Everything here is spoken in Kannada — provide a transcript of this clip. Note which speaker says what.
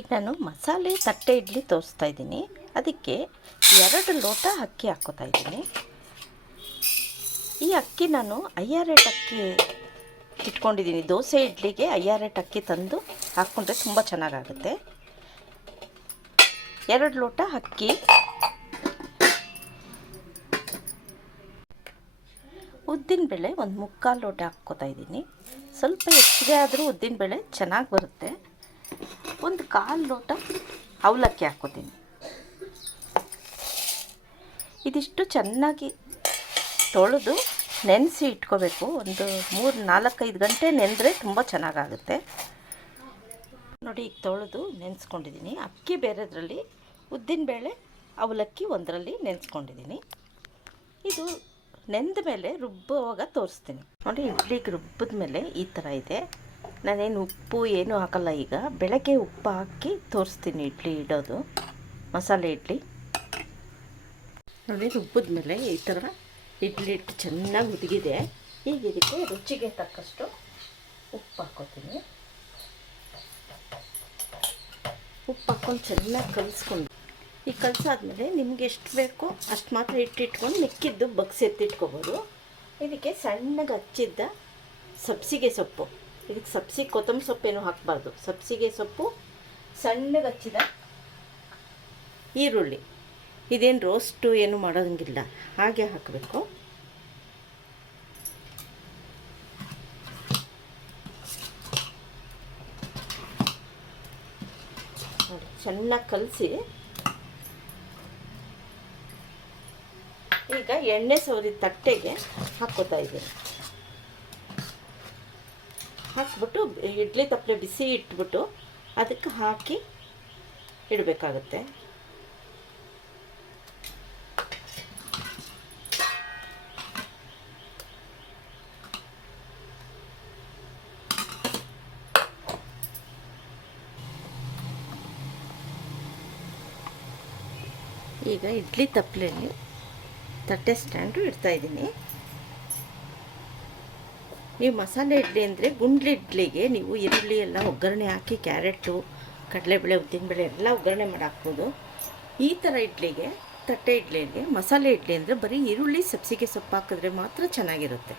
Speaker 1: ಈಗ ನಾನು ಮಸಾಲೆ, ತಟ್ಟೆ, ಇಡ್ಲಿ ತೋರಿಸ್ತಾ ಇದ್ದೀನಿ. ಅದಕ್ಕೆ ಎರಡು ಲೋಟ ಅಕ್ಕಿ ಹಾಕ್ಕೋತಾ ಇದ್ದೀನಿ. ಈ ಅಕ್ಕಿ ನಾನು ಐಯಾರೇಟ್ ಅಕ್ಕಿ ಇಟ್ಕೊಂಡಿದ್ದೀನಿ. ದೋಸೆ, ಇಡ್ಲಿಗೆ ಐಯಾರೇಟ್ ಅಕ್ಕಿ ತಂದು ಹಾಕ್ಕೊಂಡ್ರೆ ತುಂಬ ಚೆನ್ನಾಗಾಗುತ್ತೆ. ಎರಡು ಲೋಟ ಅಕ್ಕಿ. ಉದ್ದಿನಬೇಳೆ ಒಂದು ಮುಕ್ಕಾಲು ಲೋಟ ಹಾಕ್ಕೋತಾ ಇದ್ದೀನಿ. ಸ್ವಲ್ಪ ಹೆಚ್ಚಿಗೆ ಆದರೂ ಉದ್ದಿನಬೇಳೆ ಚೆನ್ನಾಗಿ ಬರುತ್ತೆ. ಒಂದು ಕಾಲು ಲೋಟ ಅವಲಕ್ಕಿ ಹಾಕ್ಕೋತೀನಿ. ಇದಿಷ್ಟು ಚೆನ್ನಾಗಿ ತೊಳೆದು ನೆನೆಸಿ ಇಟ್ಕೋಬೇಕು. ಒಂದು ಮೂರು ನಾಲ್ಕೈದು ಗಂಟೆ ನೆನೆದ್ರೆ ತುಂಬ ಚೆನ್ನಾಗಾಗುತ್ತೆ. ನೋಡಿ, ಈಗ ತೊಳೆದು ನೆನೆಸ್ಕೊಂಡಿದ್ದೀನಿ. ಅಕ್ಕಿ ಬೇರೆದ್ರಲ್ಲಿ ಉದ್ದಿನಬೇಳೆ ಅವಲಕ್ಕಿ ಒಂದರಲ್ಲಿ ನೆನೆಸ್ಕೊಂಡಿದ್ದೀನಿ. ಇದು ನೆಂದ ಮೇಲೆ ರುಬ್ಬುವಾಗ ತೋರಿಸ್ತೀನಿ. ನೋಡಿ, ಇಡ್ಲಿಗೆ ರುಬ್ಬಿದ ಮೇಲೆ ಈ ಥರ ಇದೆ. ನಾನೇನು ಉಪ್ಪು ಏನೂ ಹಾಕಲ್ಲ ಈಗ. ಬೆಳಗ್ಗೆ ಉಪ್ಪು ಹಾಕಿ ತೋರಿಸ್ತೀನಿ ಇಡ್ಲಿ ಇಡೋದು. ಮಸಾಲೆ ಇಡ್ಲಿ. ನೋಡಿ ರುಬ್ಬಿದ ಮೇಲೆ ಈ ಥರ ಇಡ್ಲಿ ಇಟ್ಟು ಚೆನ್ನಾಗಿ ಉದುಗಿದೆ ಈಗ ಇದಕ್ಕೆ ರುಚಿಗೆ ತಕ್ಕಷ್ಟು ಉಪ್ಪು ಹಾಕೋತೀನಿ. ಉಪ್ಪು ಹಾಕ್ಕೊಂಡು ಚೆನ್ನಾಗಿ ಕಲಿಸ್ಕೊಂಡು ಈಗ ಕಲಸಾದ್ಮೇಲೆ ನಿಮ್ಗೆ ಎಷ್ಟು ಬೇಕೋ ಅಷ್ಟು ಮಾತ್ರ ಇಟ್ಟಿಟ್ಕೊಂಡು ಮಿಕ್ಕಿದ್ದು ಬಗ್ಸಿ ಎತ್ತಿಟ್ಕೋಬೋದು. ಇದಕ್ಕೆ ಸಣ್ಣಗೆ ಹಚ್ಚಿದ್ದ ಸಬ್ಸಿಗೆ ಸೊಪ್ಪು. ಇದಕ್ಕೆ ಸಬ್ಸಿಗೆ ಕೊತ್ತಂಬರಿ ಸೊಪ್ಪೇನು ಹಾಕಬಾರ್ದು. ಸಬ್ಸಿಗೆ ಸೊಪ್ಪು, ಸಣ್ಣಗೆ ಹಚ್ಚಿದ ಈರುಳ್ಳಿ. ಇದೇನು ರೋಸ್ಟು ಏನು ಮಾಡೋದಂಗಿಲ್ಲ. ಹಾಗೆ ಹಾಕಬೇಕು. ಚೆನ್ನಾಗಿ ಕಲಸಿ. ಈಗ ಎಣ್ಣೆ ಸವರಿದ ತಟ್ಟೆಗೆ ಹಾಕೋತಾ ಇದ್ದೀನಿ. ಹಾಕ್ಬಿಟ್ಟು ಇಡ್ಲಿ ತಪ್ಪಲೆ ಬಿಸಿ ಇಟ್ಬಿಟ್ಟು ಅದಕ್ಕೆ ಹಾಕಿ ಇಡಬೇಕಾಗತ್ತೆ. ಈಗ ಇಡ್ಲಿ ತಪ್ಪಲೆಯಲ್ಲಿ ತಟ್ಟೆ ಸ್ಟ್ಯಾಂಡು ಇಡ್ತಾ ಇದ್ದೀನಿ. ನೀವು ಮಸಾಲೆ ಇಡ್ಲಿ ಅಂದರೆ ಗುಂಡ್ಲಿ ಇಡ್ಲಿಗೆ ನೀವು ಈರುಳ್ಳಿ ಎಲ್ಲ ಒಗ್ಗರಣೆ ಹಾಕಿ, ಕ್ಯಾರೆಟು, ಕಡಲೆಬೇಳೆ, ಉದ್ದಿನಬೇಳೆ ಎಲ್ಲ ಒಗ್ಗರಣೆ ಮಾಡಿ ಹಾಕ್ಬೋದು ಈ ಥರ ಇಡ್ಲಿಗೆ, ತಟ್ಟೆ ಇಡ್ಲಿಗೆ ಮಸಾಲೆ ಇಡ್ಲಿ ಅಂದರೆ ಬರೀ ಈರುಳ್ಳಿ ಸಬ್ಸಿಗೆ ಸೊಪ್ಪು ಹಾಕಿದ್ರೆ ಮಾತ್ರ ಚೆನ್ನಾಗಿರುತ್ತೆ.